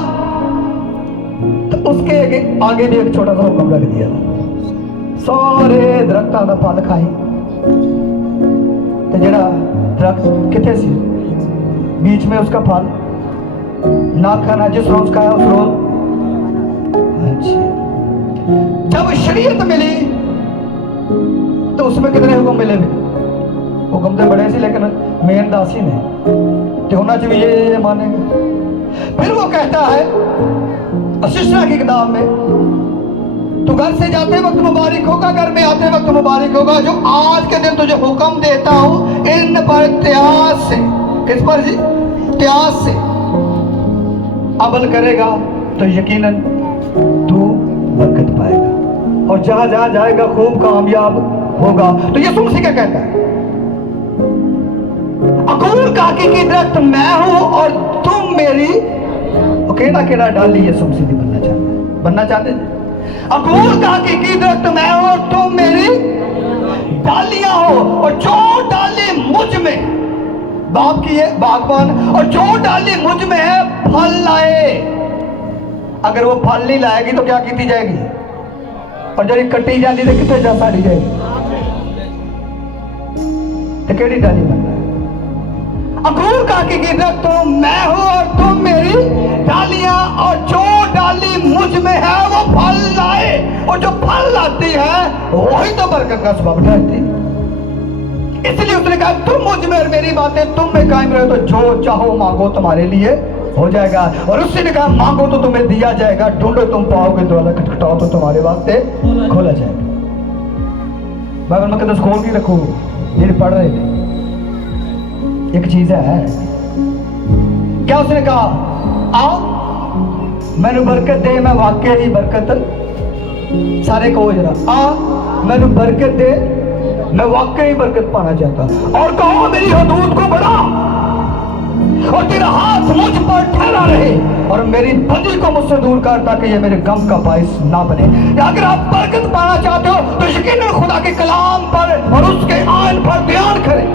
तो उसके आगे भी एक छोटा सा हुक्म रख दिया, सारे दरख्तां दा फल खाई। तो जरा दरख्त कितने सी बीच में उसका फल ना खाना, जिस रोज खाया उस रोज। अच्छा, जब शरीयत मिली तो उसमें कितने हुक्म मिले भी? हुक्म तो बड़े सी, लेकिन मेन दासी ने तो होना चाहिए ये मानेंगे। फिर वो कहता है अशिष्टा की किताब में, तो घर से जाते वक्त मुबारक होगा, घर में आते वक्त मुबारक होगा, जो आज के दिन तुझे हुक्म देता हूं इन पर त्याग से, किस पर जी? त्याग से अमल करेगा तो यकीनन तू बरकत पाएगा, और जहां जहां जाएगा खूब कामयाब होगा। तो यीशु मसीह क्या कहता है? अंगूर का हकीकी दरख्त मैं हूं और तुम मेरी, केड़ा केड़ा डाली यीशु मसीह बनना चाहते हैं। अंगूर का हकीकी दरख्त मैं हूं और तुम मेरी डालियां हो, और जो डाली मुझ में, बाप की है बागबान, और जो डाली मुझ में है फल लाए। अगर वो फल नहीं लाएगी तो क्या की जाएगी? और जब कटी जाती तो कितने जा साड़ी जाएगी? तो केड़ी डाली बनना? अंगूर का हकीकी दरख्त तो मैं हूं और तुम मेरी डालियां, और जो डाली मुझ में है वो फल लाए, और जो फल लाती है वही तो बरकत का सबब ठहरती। इसलिए उसने कहा तुम मुझ में और मेरी बातें तुम में कायम रहे, तो जो चाहो मांगो तुम्हारे लिए हो जाएगा। और उसने ने कहा मांगो तो तुम्हें दिया जाएगा, ढूंढो तुम पाओगे, दरवाजा खटखटाओ तो तुम्हारे वास्ते खोला जाएगा। बाइबल मुकद्दस खोल के रखो, ये पढ़ रहे थे। एक चीज है, क्या उसने कहा आओ मैनू बरकत दे, मैं वाकई ही बरकत, सारे कहो जरा आ मैनू बरकत दे, मैं वाकई बरकत पाना चाहता। और कहो मेरी हदूद को बढ़ा, और तेरा हाथ मुझ पर ठहरा रहे, और मेरी बदी को मुझसे दूर कर, ताकि ये मेरे गम का बाइस ना बने। अगर आप बरकत पाना चाहते हो तो यकीनन खुदा के कलाम पर और उसके आयन पर ध्यान करें।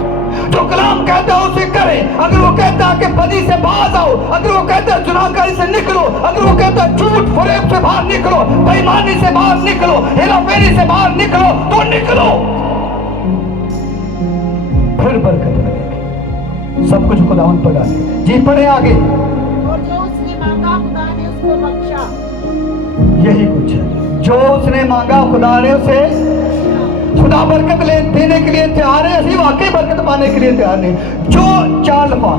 जो कलाम कहता है उसे करें। अगर वो कहता है कि बदी से बाज आओ, अगर वो कहता है जुनाहकारी से निकलो, अगर वो कहता है झूठ फरेब से बाहर निकलो, बेईमानी से बाहर निकलो, हेराफेरी से बाहर निकलो, तो निकलो, फिर बरकत लगेगी। सब कुछ खुदावंद पर डाले। जी पढ़े आगे। और जो उसने मांगा खुदा ने उसको बख्शा। यही कुछ है, जो उसने मांगा खुदा ने उसे, खुदा बरकत देने के लिए तैयार है, असि वाकई बरकत पाने के लिए तैयार नहीं। जो चाल पा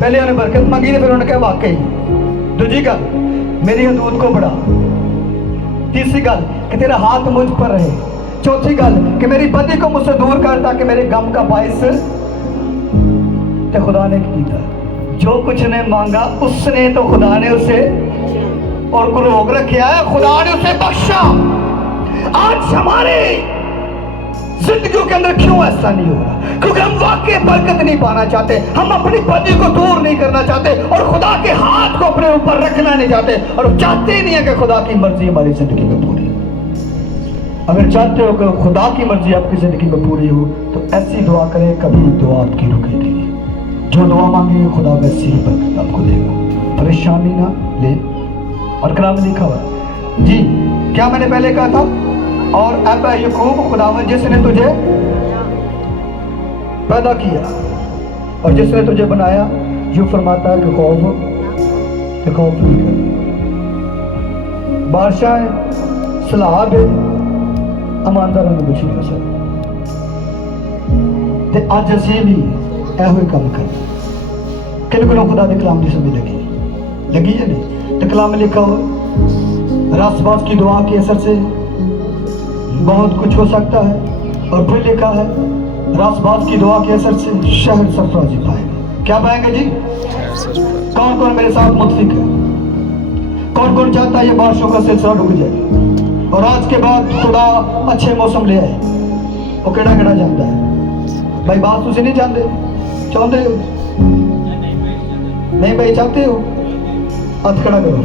पहले उन्हें बरकत मंगी तो फिर उन्होंने कहा वाकई। दूसरी गल मेरी हदूद को बढ़ा। तीसरी गल कि तेरा हाथ मुझ पर रहे। चौथी गल कि मेरी बदी को मुझसे दूर कर ताकि मेरे गम का बाइस। तो खुदा ने किया जो कुछ ने मांगा उसने, तो खुदा ने उसे और को रोक रखा है, खुदा ने उसे बख्शा। आज हमारे जिंदगियों के अंदर क्यों ऐसा नहीं हो रहा? क्योंकि हम वाकई बरकत नहीं पाना चाहते, हम अपनी बदी को दूर नहीं करना चाहते और खुदा के हाथ को अपने ऊपर रखना नहीं चाहते और चाहते ही नहीं है कि खुदा की मर्जी हमारी जिंदगी में पूरी। अगर चाहते हो कि खुदा की मर्जी आपकी जिंदगी में पूरी हो तो ऐसी दुआ करें, कभी दुआ आपकी रुकेगी नहीं। जो दुआ मांगेंगे खुदा वैसी ही बरकत आपको देगा। परेशानी ना ले। और कलाम लिखा हुआ जी, क्या मैंने पहले कहा था? और अब यकूब खुदावंद जिसने तुझे पैदा किया और जिसने तुझे बनाया, यूं फरमाता है कि खौफ नहीं कर। बादशाह सलाब है ईमानदारों ने कुछ नहीं हो सकता। अज असी भी ਇਹੋ ही काम कर किन खुदा के कलाम की समझ लगी है नहीं? तो कलाम में लिखा हो रासबाज की दुआ के असर से बहुत कुछ हो सकता है। और फिर लिखा है रासबाज की दुआ के असर से शहर सरफराजी पाएगा। क्या पाएंगे जी? कौन कौन मेरे साथ मुतफिक है? कौन कौन चाहता है ये बारिशों का सिलसिला रुक जाए और आज के बाद खुदा अच्छे मौसम ले आए? वो केड़ा केड़ा जानता है भाई? बात तुम नहीं जानते, चाहते हो? नहीं भाई चाहते हो? हथ खड़ा करो।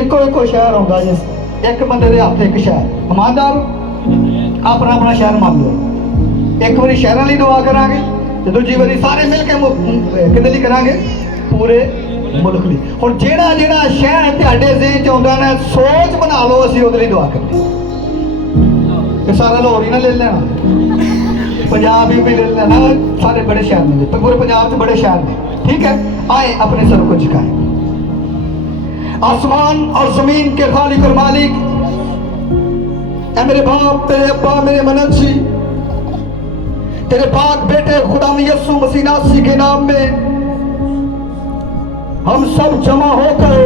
एको शहर होगा जिस एक बंदे के हाथ एक शहर, ईमानदार अपना अपना शहर मान लो। एक बारी शहर लिए दुआ करांगे तो दूजी बारी सारे मिल के किदे लिए करांगे? पूरे मुल्क लिए। और जेड़ा जेड़ा शहर तुहाडे ज़हन च आउंदा ना, सोच बना लो असीं उहदे लिए दुआ करनी। कि सारा लाहौर ही ना ले लेना, पंजाब भी ले लेना, सारे बड़े शहर ने, पूरे पंजाब से बड़े शहर ने। ठीक है, आए अपने सर को झुकाएं। आसमान और जमीन के खालिक और मालिक, ऐ मेरे बाप, मेरे अब्बा, मेरे मनजी, तेरे पाक बेटे खुदा यीशु मसीह नासरी के नाम में हम सब जमा होकर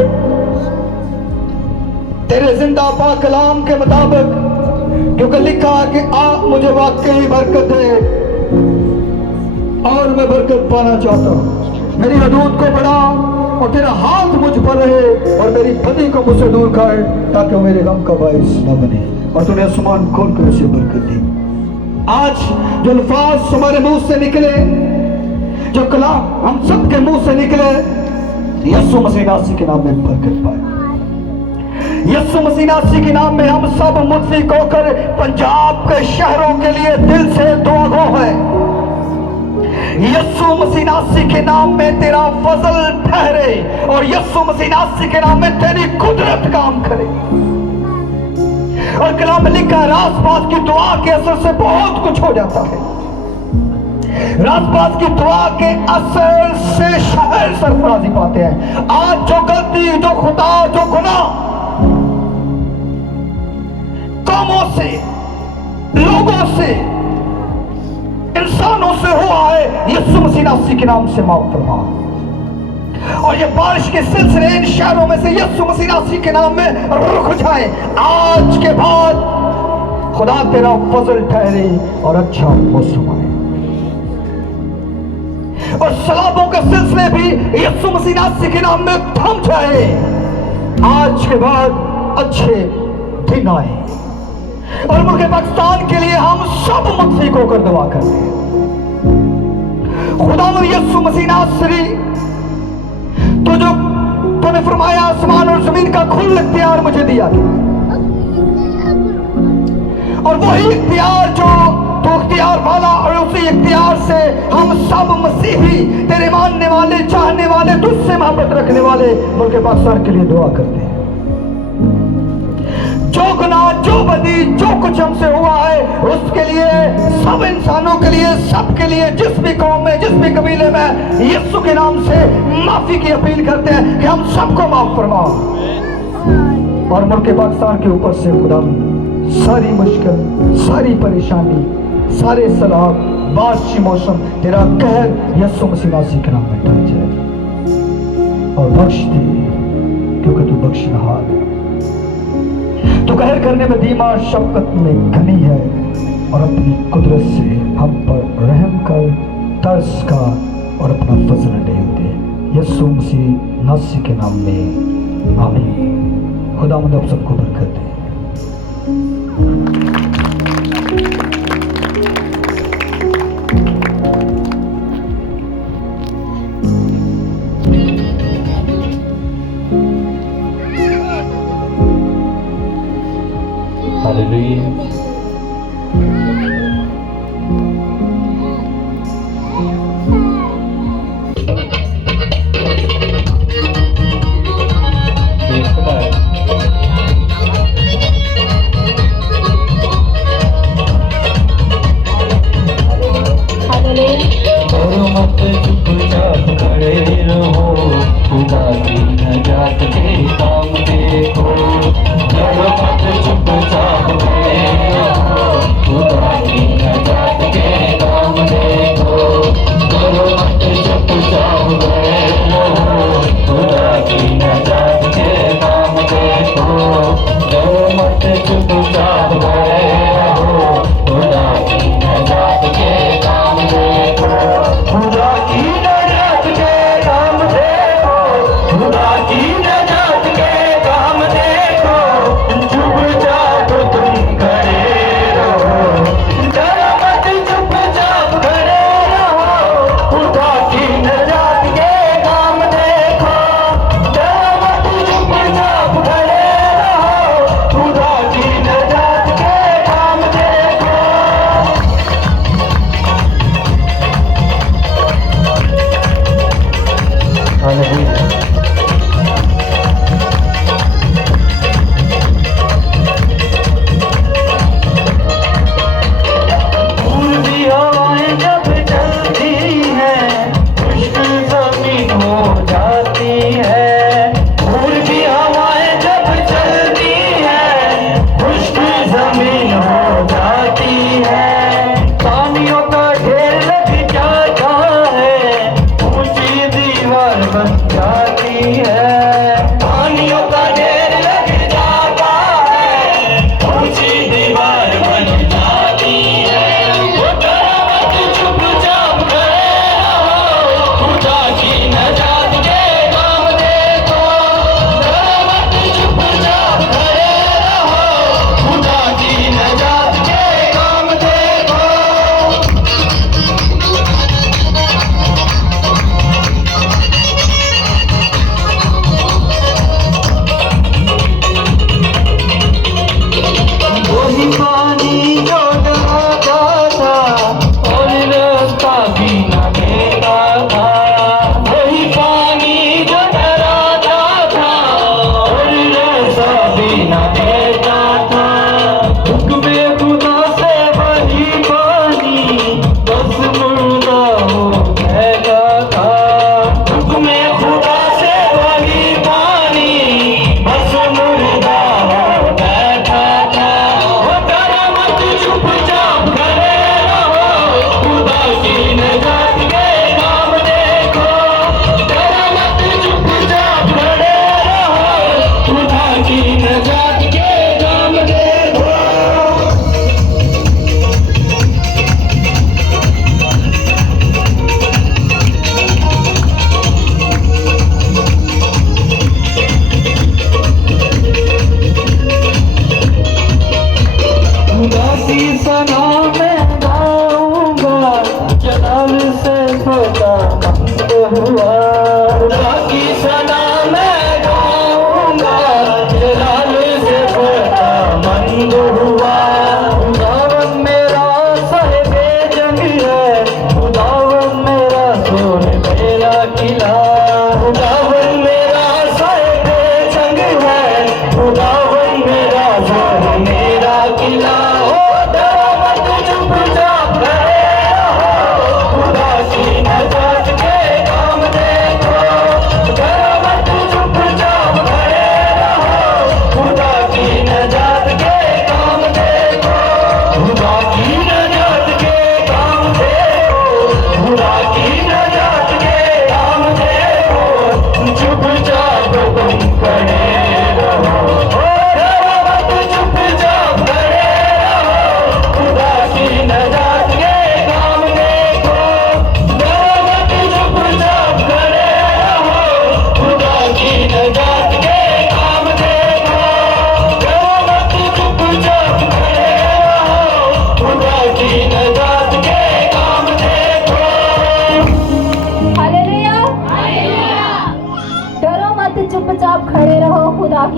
तेरे जिंदा पाक कलाम के मुताबिक, क्योंकि लिखा कि आप मुझे वाकई बरकत है और मैं बरकत पाना चाहता हूँ। मेरी हदूद को बढ़ा और तेरा हाथ मुझ पर रहे और मेरी बदी को मुझसे दूर कर ताकि वो मेरे गम का बाइस न बने। और तूने आसमान खोल कर उसे बरकत दी। आज जो अल्फाज हमारे मुंह से निकले, जो कलाम हम सब के मुंह से निकले, यीशु मसीह नासरी के नाम में बरकत पाए। यीशु मसीह नासरी के नाम में हम सब मुतफिक होकर पंजाब के शहरों के लिए दिल से दुआ गो है। यीशु मसीह नासरी के नाम में तेरा फजल ठहरे और यीशु मसीह नासरी के नाम में तेरी कुदरत काम करे। और कलाम में लिखा है रासबाज की दुआ के असर से बहुत कुछ हो जाता है। रासबाज की दुआ के असर से शहर सरफराजी पाते हैं। आज जो गलती, जो खुदा, जो गुनाह कामों से, लोगों से, इंसानों से हुआ है, यीशु मसीह नासरी के नाम से माफ फरमा। और ये बारिश के सिलसिले इन शहरों में से यीशु मसीह नासरी के नाम में रुक जाए। आज के बाद खुदा तेरा फजल ठहरे और अच्छा मौसम आए और सलाबों के सिलसिले भी यीशु मसीह नासरी के नाम में थम जाए। आज के बाद अच्छे दिन आए और मुल्क पाकिस्तान के लिए हम सब मुतफिक होकर दुआ करते हैं। खुदा यीशु मसीह नासरी, तो जो तूने फरमाया आसमान और जमीन का खुल इख्तियार मुझे दिया और वही इख्तियार जो तो इख्तियार वाला, और उसी इख्तियार से हम सब मसीही, तेरे मानने वाले, चाहने वाले, तुझसे मोहब्बत रखने वाले मुल्क पाकिस्तान के लिए दुआ करते हैं। जो गुनाह, जो बदी, जो कुछ हमसे हुआ है उसके लिए, सब इंसानों के लिए, सबके लिए, जिस भी कौम में, जिस भी कबीले में, यीशु के नाम से माफी की अपील करते हैं कि हम सबको माफ फरमाओ। और मुल्क पाकिस्तान के ऊपर से खुदा सारी मुश्किल, सारी परेशानी, सारे सैलाब, बारिशी मौसम, तेरा कहर यीशु मसीह नासी के नाम में टल जाए और बख्श दे, क्योंकि तू बख्शनहार है। तू कहर करने में धीमा, शफकत में घनी है और अपनी कुदरत से हम पर रहम कर, तरस का और अपना फजल डेल दे। यीशु मसीह नासी के नाम में आमीन। खुदावंद आप सबको बरकत दे। हालेलुया। डरो मत, चुपचाप खड़े रहो, खुदा की नजात के काम देखो। डरो मत, चुपचाप खड़े रहो, खुदा की नजात के काम देखो। डरो मत, चुपचाप खड़े रहो, खुदा की नजात के काम देखो। डरो मत, चुपचाप खड़े रहो, खुदा की नजात के काम देखो। खुदा की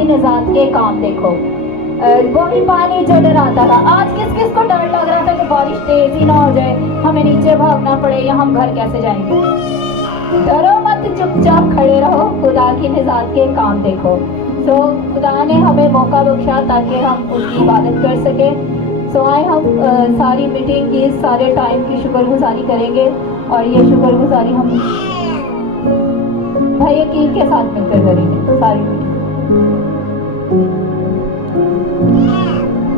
निजात के काम देखो। वही पानी जो डराता था, आज किस किस को डर लग रहा था कि बारिश तेज ही ना हो जाए, हमें नीचे भागना पड़े या हम घर कैसे जाएंगे। डरो मत, चुपचाप खड़े रहो, खुदा की निजात के काम देखो। तो खुदा ने हमें मौका बख्शा ताकि हम उसकी इबादत कर सके। सो आए हम सारी मीटिंग की, सारे टाइम की शुक्रगुजारी करेंगे और ये शुक्रगुजारी हम भाई यकीन के साथ मिलकर करेंगे सारी मीटिंग।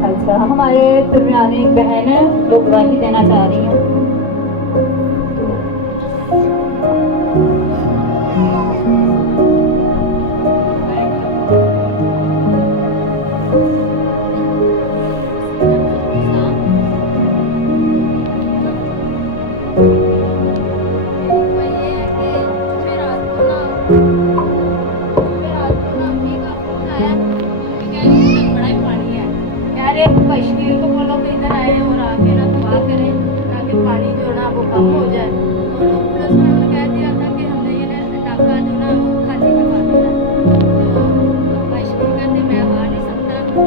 अच्छा, हमारे दरमियान एक बहन है जो गवाही देना चाह रही है। बशमीर को बोलो कि इधर आए और आके ना दुआ करें ताकि पानी जो ना वो कम हो जाए। तो प्लस में उन्होंने कह दिया था कि हमने ये नाका जो ना वो खाली करवा देना। तो बशमीर कहते मैं आ नहीं सकता, तो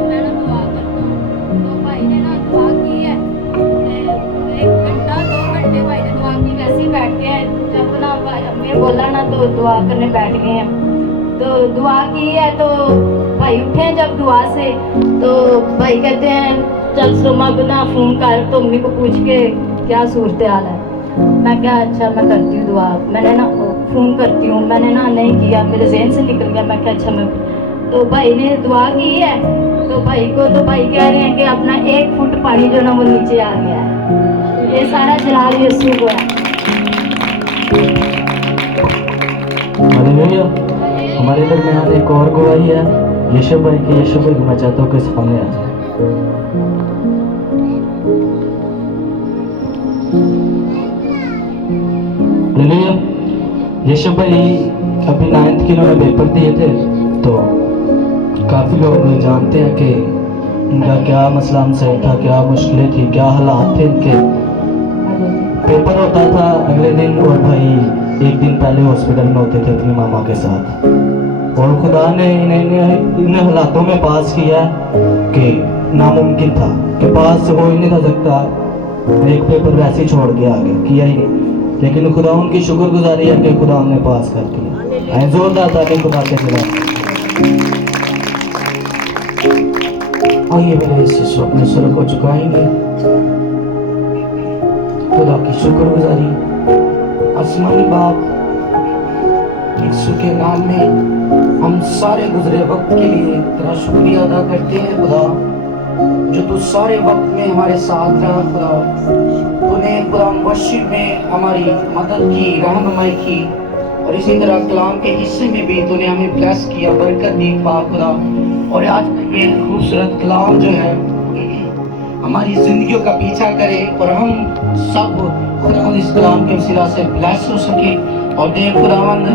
मैं ना दुआ करता हूँ। तो भाई ने ना दुआ की है, 1 घंटा 2 घंटे भाई ने दुआ की, वैसे ही बैठ गए हैं। जब ना अमीर बोला ना तो दुआ करने बैठ गए हैं। तो दुआ की है तो भाई उठे जब दुआ से, तो भाई कहते हैं चल सुमा बना फ़ोन कर तो मम्मी को पूछ के क्या सूरत हाल है। मैं क्या अच्छा मैं करती हूँ दुआ, मैंने ना फ़ोन करती हूँ, मैंने ना नहीं किया, मेरे जहन से निकल गया। मैं क्या अच्छा मैं, तो भाई ने दुआ की है तो भाई को, तो भाई कह रहे हैं कि अपना 1 फुट पानी जो ना वो नीचे आ गया है। ये सारा जलाल यीशु को है। हालेलुया। हमारे दरमियान एक और गवाही है यीशु भाई की। यीशु भाई मैं चाहता हूँ कि सामने आ जाए। हालेलुया। यीशु भाई अभी 9th के उन्होंने पेपर दिए थे, तो काफ़ी लोग जानते हैं कि उनका क्या मसला हमसे था, क्या मुश्किलें थी, क्या हालात थे इनके। पेपर होता था अगले दिन और भाई 1 दिन पहले हॉस्पिटल में होते थे अपनी मामा के साथ। और खुदा ने इन हालातों में पास किया कि नामुमकिन था कि पास हो ही नहीं था सकता, एक पेपर वैसे ही छोड़ के आगे किया ही नहीं। लेकिन खुदा उनकी शुक्रगुजारी है कि खुदा उन्हें पास कर दिया। जोरदार था कि खुदा के खिलाफ। आइए मेरे इस अपने सर को झुकाएंगे, खुदा की शुक्रगुजारी। आसमानी बाप, यीशु के नाम में हम सारे गुजरे वक्त के लिए तेरा शुक्रिया अदा करते हैं खुदा, जो तू सारे वक्त में हमारे साथ रहा खुदा। तूने खुदा वर्शिप में हमारी मदद की, रहनुमाई की, और इसी तरह कलाम के हिस्से में भी तूने हमें ब्लेस किया, बरकत दी पाक खुदा। और आज का ये खूबसूरत कलाम जो है हमारी जिंदगियों का पीछा करे और हम सब खुदा इस कलाम के वसीला से ब्लेस हो सके। और देख खुदावंद,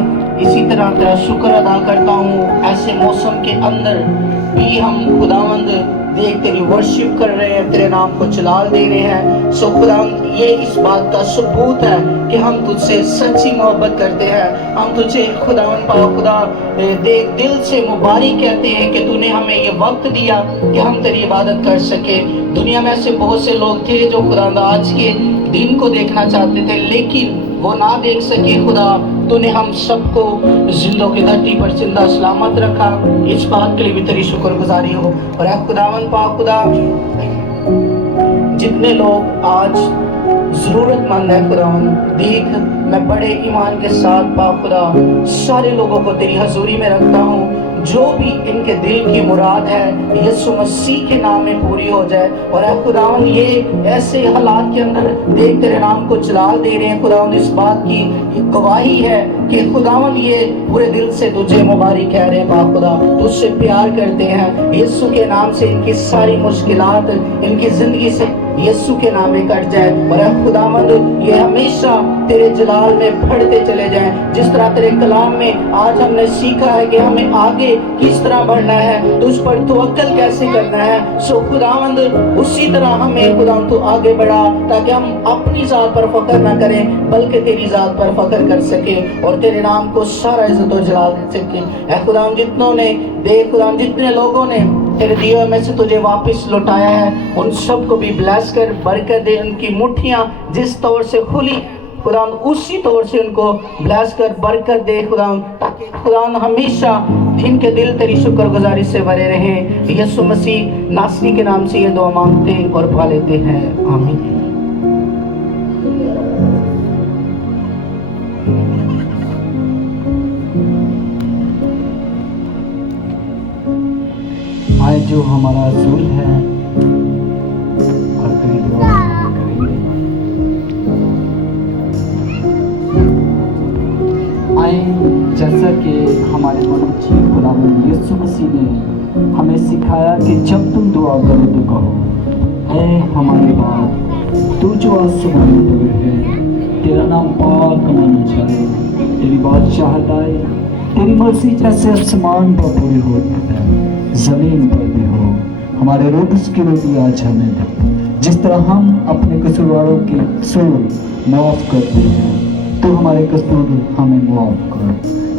इसी तरह तेरा शुक्र अदा करता हूँ, ऐसे मौसम के अंदर भी हम खुदावंद देख तेरी वर्शिप कर रहे हैं, तेरे नाम को जलाल दे रहे हैं। सो खुदावंद, ये इस बात का सबूत है कि हम तुझसे सच्ची मोहब्बत करते हैं। हम तुझे खुदावंद पाक खुदा देख दिल से मुबारक कहते हैं कि तूने हमें ये वक्त दिया कि हम तेरी इबादत कर सके। दुनिया में ऐसे बहुत से लोग थे जो खुदावंद आज के दिन को देखना चाहते थे, लेकिन वो ना देख सके। खुदा, तूने हम सबको जिंदों की धरती पर जिंदा सलामत रखा, इस बात के लिए भी तेरी शुक्रगुजारी हो। और ऐ खुदावंद पाक खुदा, जितने लोग आज जरूरतमंद है खुदावंद, देख मैं बड़े ईमान के साथ पाक खुदा सारे लोगों को तेरी हजूरी में रखता हूँ। जो भी इनके दिल की मुराद है यीशु मसीह के नाम में पूरी हो जाए। और ऐ खुदावंद, ये ऐसे हालात के अंदर देख तेरे नाम को जलाल दे रहे हैं खुदावंद, इस बात की गवाही है कि खुदावंद ये पूरे दिल से तुझे मुबारक कह रहे हैं पाक खुदा, तुझसे प्यार करते हैं। यीशु के नाम से इनकी सारी मुश्किलात इनकी जिंदगी से यीशु के नाम में कट जाए। और ऐ खुदावंद ये हमेशा तेरे जलाल में बढ़ते चले जाएं। जिस तरह तेरे कलाम में आज हमने सीखा है कि हमें आगे किस तरह बढ़ना है, तुझ पर तवक्कल कैसे करना है, सो खुदावंद उसी तरह हमें खुदावंद तू आगे बढ़ा, ताकि हम अपनी जात पर फख्र ना करें बल्कि तेरी जात पर फख्र कर सके और तेरे नाम को सारा इज्जत और जलाल दे सके। ऐ खुदावंद जितनों ने देख खुदावंद जितने लोगों ने तेरे दिए हुए में से तुझे वापस लौटाया है, उन सब को भी ब्लेस कर, बरकत दे। उनकी मुट्ठियां जिस तौर से खुली खुदावंद उसी तौर से उनको ब्लेस कर, बरकत दे खुदावंद, ताकि खुदावंद हमेशा इनके दिल तेरी शुक्रगुजारी से भरे रहे। यीशु मसीह नासरी के नाम से ये दुआ मांगते और पा लेते हैं, आमीन। आज जो हमारा असूल है आखिरी दुआ करेंगे। आए जैसा कि हमारे मनुष्य खुदावंद यीशु मसीह ने हमें सिखाया कि जब तुम दुआ करो तो कहो, ऐ हमारे बाप तू जो आसमान में है, तेरा नाम पाक माना जाए, तेरी बादशाहत आए, तेरी मर्जी जैसे आसमान पर पूरी होती है जमीन पर भी हो। हमारे रोज की रोटी आज हमें दे, जिस तरह हम अपने कसूरवारों के कसूर माफ करते हैं, तो हमारे कसूर हमें माफ कर,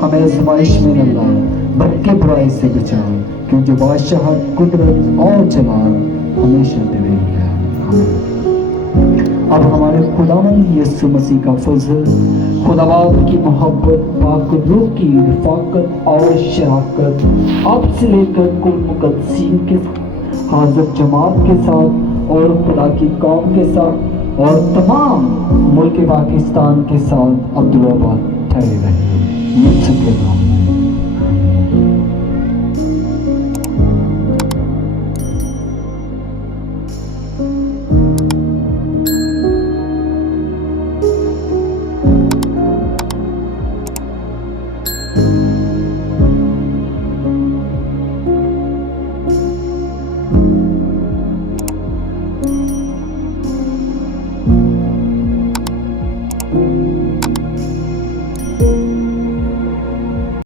हमें आज़माइश में न लाए बल्कि बुराई से बचाओ, क्योंकि जो बादशाह कुदरत और जलाल हमेशा तेरे ही है, आमीन। अब हमारे खुदावंद यीशु मसीह का फजल, खुदा बाप की मोहब्बत, पाक रूह की रफ़ाकत और शराकत अब से लेकर कुल मुक़द्दसीन के हाज़िर जमात के साथ और खुदा की कौम के साथ और तमाम मुल्क पाकिस्तान के साथ अब्दुल्लाबाद ठहरे रहे। यीशु के नाम में।